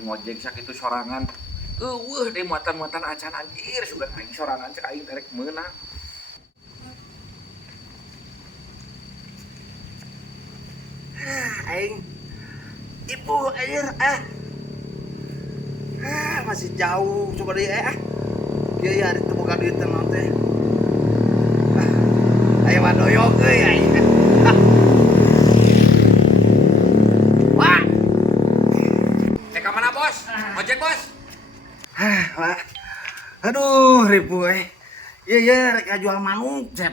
aing ngojek sakitu sorangan. Deh muatan-muatan acan anjir sugan aing sorangan cek aing derek meunang. Aing ibu air masih jauh coba deh kieu ya ari teu boga duit teh naon teh. Aya wadoyog euy aing. Wah. Ka mana bos? Ngojek bos. Wah. Aduh ribu Iya rek jual manuk teh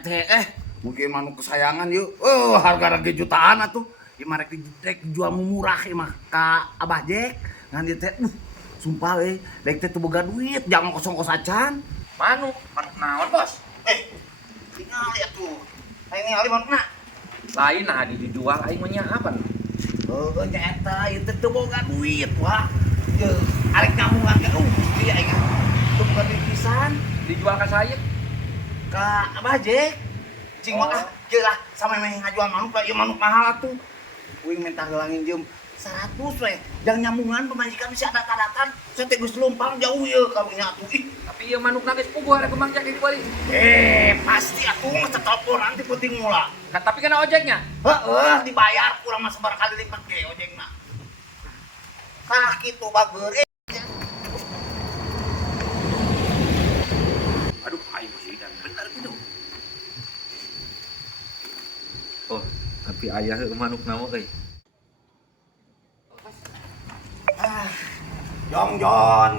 mungkin manuk kesayangan yuk. Harga jutaan atuh. Ieu mah rek dijual murah ieu mah ka Abah Jack. Ngan dieu teh sumpah rek teh teu boga duit, jangan kos-kos acan. Manuk naon bos? Tingali atuh. Aing ningali manukna. Lain nah dijual aing mah nya apa? Nya eta ieu teh teu boga duit wah. Ye, arek ngamungan ke gusti aing. Teu boga duit pisan. Dijual ka saya? Ka Abah Jack. Cing mah kieu lah sampe meh ngajual manuk, ieu manuk mahal atuh. Uing minta hilangin jam 100 we. Jang nyambungan pemajikan bisa datang-datang. Saya teh geus lumpang jauh ieu karunya atuh. Tapi ieu manukna geus puguh ada kembang jak di balik. Pasti atuh geus telepon nanti penting mula. Kan tapi kana ojeknya. Dibayar kurang mah sabar kali lipat ge ojekna. Tah kitu bageur. Aduh, aing mesti dan bener gitu. Oh, tapi ayah manuk nama euy. Jong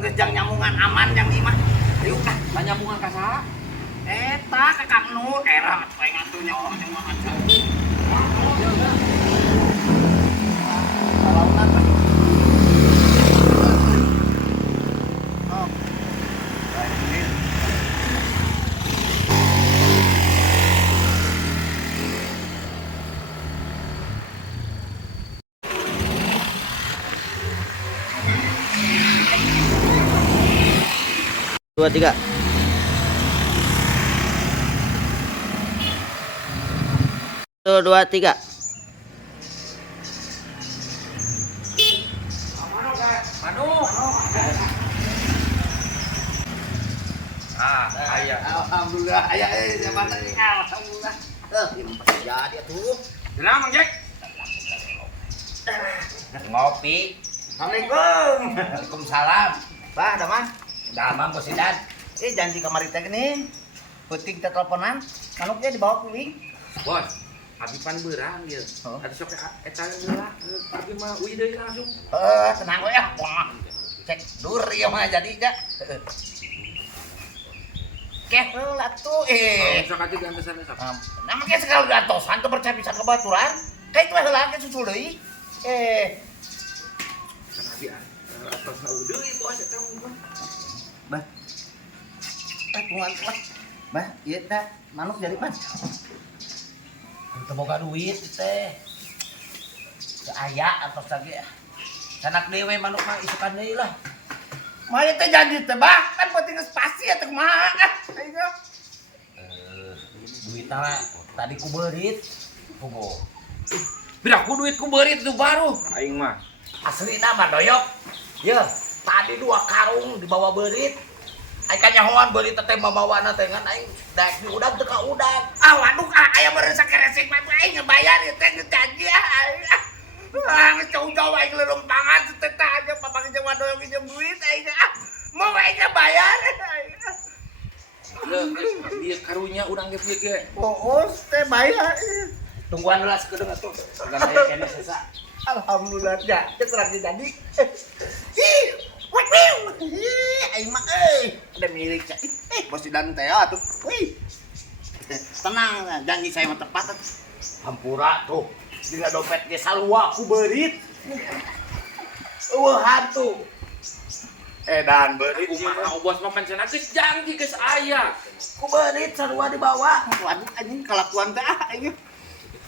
gejang nyambungan aman yang imah. Yuk Nyambungan ka saha? Eta ka Kang Nur era atuh aing atuh nyawa jeung acan. Salaunan Pak. Dua tiga. Satu dua tiga. Ayah. Alhamdulillah aya zaman ini alhamdulillah. Ini pasti jadi atuh. Kenapa Mang Jack? Ngopi. Assalamualaikum. Waalaikumsalam. Bah, ada mah? Udah aman Bos Idan. Janji kamari teh gini. Penting teh teleponan. Manuknya dibawa puling. Bos, abi pan beurang ieu. Atuh sok eta heula. Abi mah uih deui langsung. Tenang we ya. Wah. Cek dur ieu mah jadi da. Keh heula tuh Sok atuh gantesan sok. Nah makanya sekali gantosan teu percaya pisan ke baturan. Ka itu heula ge susul deui. Kan abi atos saeu deui bos eta mah. Bah. Kumaha Bah, ieu teh manuk jadi pan. Teu boga duit teh. Teu aya atos lagi ya. Sanak dewe manuk mah isukan deui lah. Maya teh janji teh bah, kan penting geus pasti atuh kumaha. Ayo. Duit tadi ku beurit. Pugo. Bira ku duit ku beurit tuh baru aing mah. Aslina mah doyok. Ye, tadi 2 karung dibawa beurit. Aing kan nyahoan beurit teh bawaana teh ngan aing daek di udang teu ka udang. Waduh aya meureun sakeresik mah aing ngebayar ieu teh geus janji aing. Ngejauh-jauh aing lelumpangan teh aja papang jeung wadoyong pinjem duit aing. Mau aing bayar aing. Dia karunya urang ge pieu ge. Teh bayar. Tungguan heula sakedeung atuh. Gan aya kene sesa. Alhamdulillah ya, teh kurang jadi. Aing mah ada milik cak. Bos Idan teh atuh. Tenang, janji saya mah tepat. Hampura tuh. Dina dompet ge salua ku beurit. Hantu. Dan beurit Kumaha bos mah pensiunna geus janji geus aya. ku beurit sarua dibawa. Waduh anjing kelakuan teh anjing.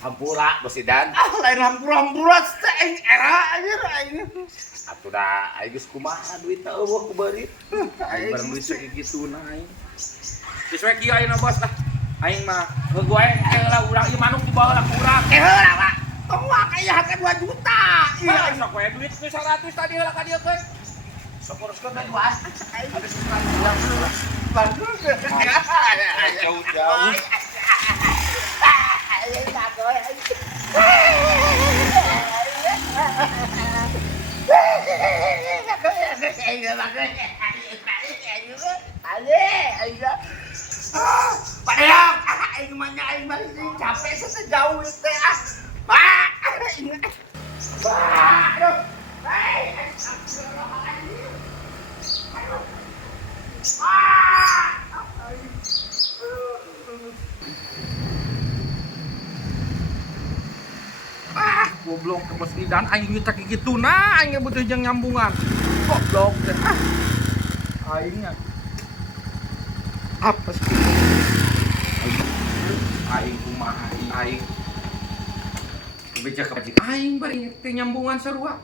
Hampura Bos Idan. Lain hampura teh aing era anjir. Atuh da aing geus kumaha duit teh eueuh ku beurit. Aing bareng duit sakitu kitu nah aing. Geus we kieu ayeuna bos lah. Aing mah hegoe heula urang ieu manuk dibawa lah ku urang. Heula Pak. Tong wa aya harga 2 juta. Iya sok we duit geus 100 tadi heula ka dieu teh. Uruskan dari luar. Ada sesuatu yang Jauh-jauh. Pak Deok, aing mah aing mah capek sejauh itu ah. Pak. Pak, aduh. Hei, Goblok ke Bos Idan aing minta kayak gitu nah aing butuh jeung nyambungan. Goblok teh. Aingnya. Apa sih? Aing kumaha aing. Beja ka pajik aing bari teh nyambungan sarua.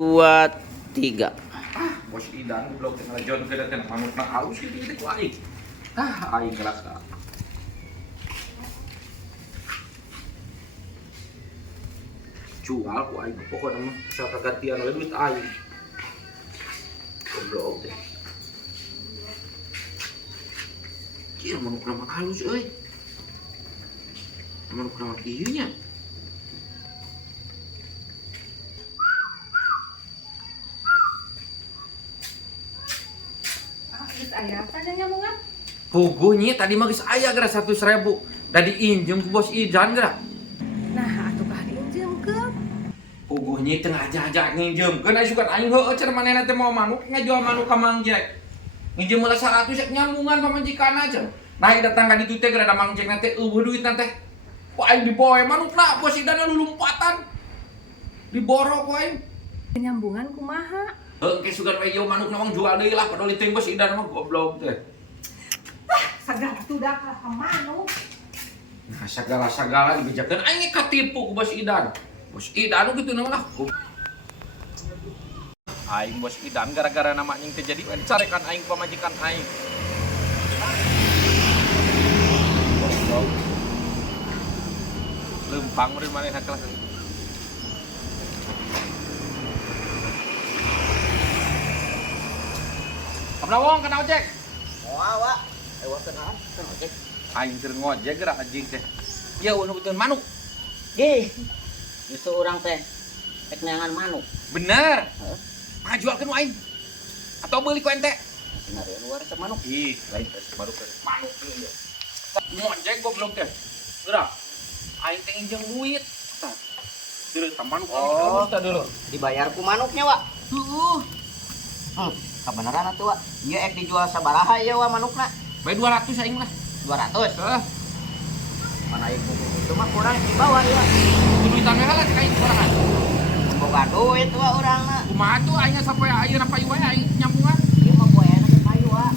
Dua, tiga. Bos Idan goblok teh ngalajon ke datang manut na halus gitu ku aing. Aing ngerasa. Jual ku aing pokokna mah asal kagantian we duit aing. Goblok teh. Kira manuk nama halus euy. Manuk nama kieu nya. Ayah, ada nyambungan? Puguhnya tadi mah geus aya gara 100.000. Da diinjem ku Bos Idan gara. Nah, atukah diinjemkeun? Puguhnya teu ngajak-ajak nginjemkeun aya sugan aing heueuh cenah manehna teh mau manuk ngajual manuk ka Mang Jack. Nginjem heula 100 yak nyambungan pamajikan aja. Nah datang ka ditu teh gara da Mang Jack teh eueuh duitna teh. Ku aing diboe manukna Bos Idan lulumpatan. Diboro ku aing. Nyambungan kumaha? Heuh ke sugan we ieu manukna mah jual deui lah padahal teuing Bos Idan mah goblok teh. Segala tudak ka manuk. Nah segala-segala dibejakeun aing katipu ku Bos Idan. Bos Idan gitu nama lah. Aing Bos Idan gara-gara nama aing teh jadi carekan aing pamajikan aing. Goblok. Lempang meureun manehna kelas. Kamna wong kenal ojek. Moal, Wak. Ewa kenalan, ojek. Aing keur ngojek geura anjing teh. Ya nu betul manuk. Gih. Justru orang teh rek neangan manuk. Bener. Ngajualkeun nu aing. Atau beuli ku ente. Bener ya luar teh manuk. Ih, lain teh baru ke manuk deui. Ngojek goblok teh. Geura. Aing teh injeng duit. Tah. Deureut ka manuk Oh. tah dulu. Dibayar ku manuknya, Wak. Heuh. Kebenaran atuh, Wak. Ieu ek dijual sabaraha ieu Wak manukna? Bae 200 aing lah. 200. Heeh. Mana ibu itu mah kurang di bawah ya. Duitan we heula cek aing sorangan. Boga duit Wak urangna. Kumaha tuh aing sampai ayeuna payu wae aing nyambungan. Ieu mah poe enak kayu, Wak.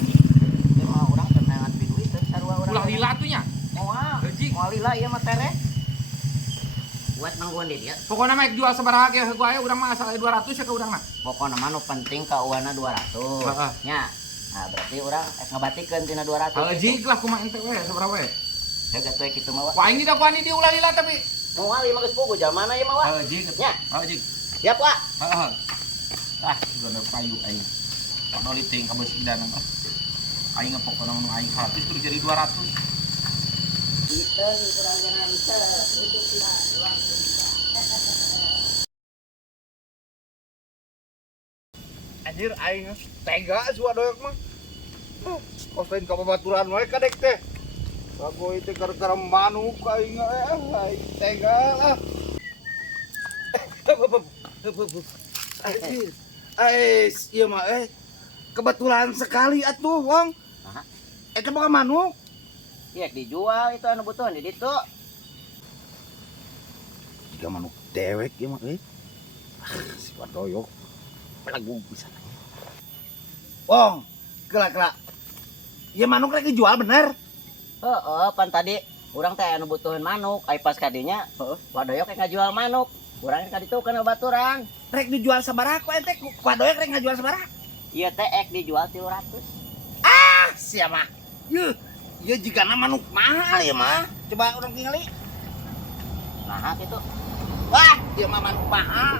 Ieu mah urang teh neangan piduit teh sarua urang. Ulah lila atuh nya. Moal. Leutik. Moal lila ieu mah tere. Buat nangguan di dia. Pokona mah jual sabaraha ge heuh aya urang mah asal 200 ya ka urangna. Pokona mah nu penting ka uana 200. Heeh. Nya. Nah, berarti urang ngabatikeun tina 200. Alejik lah kumaha ente we sabaraha we. Jaga tuh kitu mah, Wak. Wah ini dah kuani dia ulah lila tapi. Moal ieu mah geus pugu jalmana ieu mah, Wak. Alejik. Nya. Alejik. Siap, Wak. Heeh. Juga payu aing. Ono liting ka Bos Idan mah. Aing pokona nu aing 100 kudu jadi 200. Kita kurang jangan untuk tidak uang. Anjir aing tega sua doyok mah. Kosain ka babaturan wae kadek teh. Bagoy teh gara-gara manuk aing aing tega lah. Anjir. Ieu mah kebetulan sekali atuh, Wong. Aha. Eta boga manuk. Iya dijual itu anu butuh di ditu. Jika manuk dewek ieu mah si Wadoyok. Lagu bisa. Wong, kelak. Ieu manuk rek dijual bener. Heeh, pan tadi urang teh anu butuhin manuk, ai pas kadinya Wadoyok yang ngajual manuk. Urang ka ditu kana baturan. Rek dijual sabaraha ku ente? Wadoyok rek ngajual sabaraha? Ieu teh ek dijual 300. Sia mah. Ieu jigana manuk mahal ya mah. Coba urang tingali. Nah gitu. Wah, dia mah manuk paha.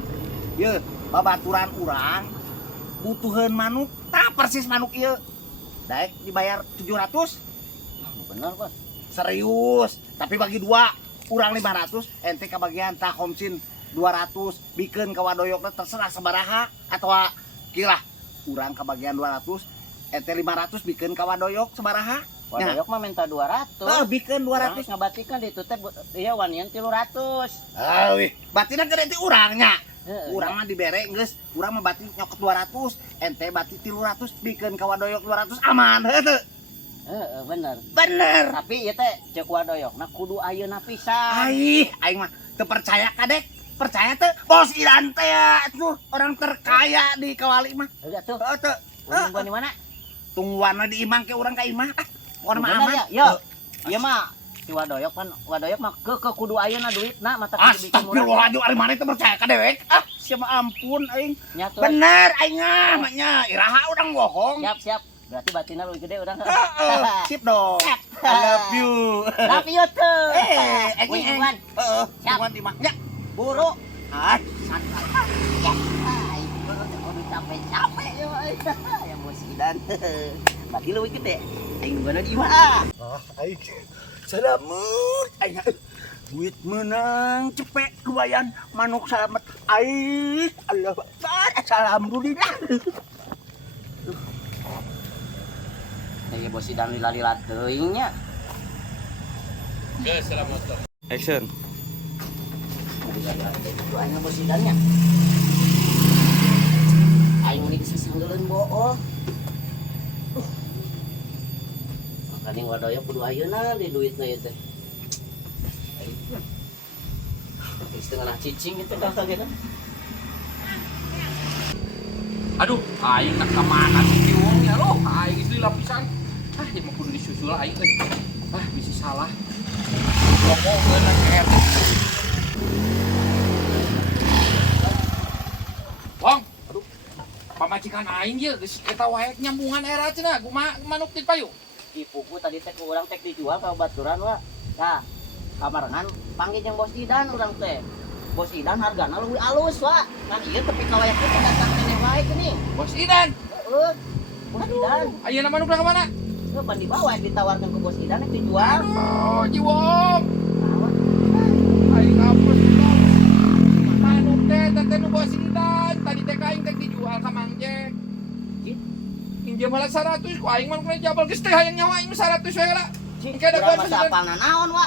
Ye, babaturan urang butuhan manuk, tak persis manuk ieu. Daek dibayar 700. Bener bos. Serius, tapi bagi dua, urang 500, ente kebagian tah homsin 200, bikin ka wadoyokna terserah sabaraha atau kira urang kebagian 200, ente 500 bikin ka wadoyok sabaraha. Wadoyok mah minta 200. Bikin 200. Ngabatikan di itu teh iya wanian 300. Wih, batina gede ti urangnya. Heeh. Urang mah dibere geus, urang mah bati nyokot 200, ente bati 300, bikin ka wadoyok 200 aman heuh. Heeh, bener. Bener. Tapi ieu teh ceuk wadoyokna kudu ayeuna pisan. Aing mah teu percaya kadek. Percaya teh Bos Idan teh ya, tuh orang terkaya di Kawali mah. Heeh tuh. Heeh teh. Urang gua di mana? Tungguanna di imang ke urang ka imah. Pokona mah Bener aman. ya? Yo. Ieu mah si wadoyok mah ke kudu ayeuna duitna mata kudu bikin murah. Astagfirullahaladzim, ari mana teh percaya ka dewek? Sia mah ampun aing. Nya tuh. Bener aing mah nya, iraha urang bohong. Siap. Berarti batinna lebih gede urang. Sip dong. I love you. Love you tuh. Eng. Heeh, tungguan di mah. Ya, Buru. santai. Ay, udah capek-capek ya Bos Idan. Berarti lebih gede. Aing gua di mana? Aing salamet aing duit menang cepet lumayan manuk salamet aing Allah Akbar alhamdulillah. Ya Bos Idan lila-lila teuing nya. Oke, selamat. Action. Doanya Bos Idan nya. Aing meni bisa sanggeulin bool. Makanya wadoyok kudu ayeuna di duitna ieu teh. Setengah cicing itu kan kan. Aduh, aing nak kemana sih piwongnya loh? Aing istri lapisan. Ya mau kudu disusul aing euy. Bisa salah. Ngomongkeun kayak Wong, aduh. Pamajikan aing ye geus eta wae nyambungan era cenah kumaha manuk ti payu. Ipuku tadi teh ku urang teh dijual ka baturan wa. Nah, kamarengan panggil jeung Bos Idan urang teh. Bos Idan hargana leuwih alus wa. Kan ieu tapi kawayak teh datang keneh wae geuning. Bos Idan, Heeh. Bos Idan. ayeuna manuk udah kemana? Tuh pan dibawa ditawarkan ke Bos Idan itu dijual. Oh, jiwong. Nah, Aing apes dong. Manuk teh nu Bos Idan, tadi teh ka aing teh dijual ka Mang Jack. Injem malah 100 ku aing manukna jabal geus teh hayang nyawa aing 100 we lah. Engke da urang gua masa apalna naon wa?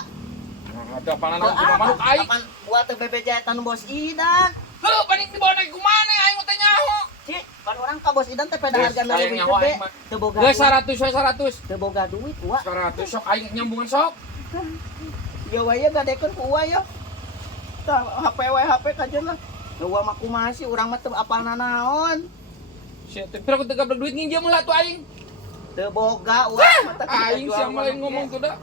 Ada apalna naon cuma manuk aing. Kapan buat teh bebejetan Bos Idan? Heuh, banding dibawa naik ku mana aing teh nyaho. Cik, kan orang ka Bos Idan teh pada Geus, hargana hayang leuwih nyawa gede. aing mah. Teu boga Geus duit. 100 we 100. Teu boga duit wa. 100 sok aing nyambungan sok. Ya wae gadekeun ku uwa ya. Tah HP kajeuna. Uwa mah kumaha sih urang mah teu apalna naon. Sia teh pira ku teu gablek duit nginjem lah tuh aing. Teu boga uwa mah teh Aing siang lain ngomong tuh dah.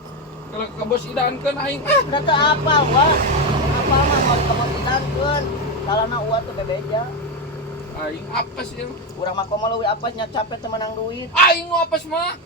Kalau ke Bos Idan kan aing Da teu apal wa. Apal mah mau ka Bos Idan keun. Kalana uwa teu bebeja. aing apes ya. Urang mah komo leuwih apes nya capek teu menang duit. Aing nu apes mah.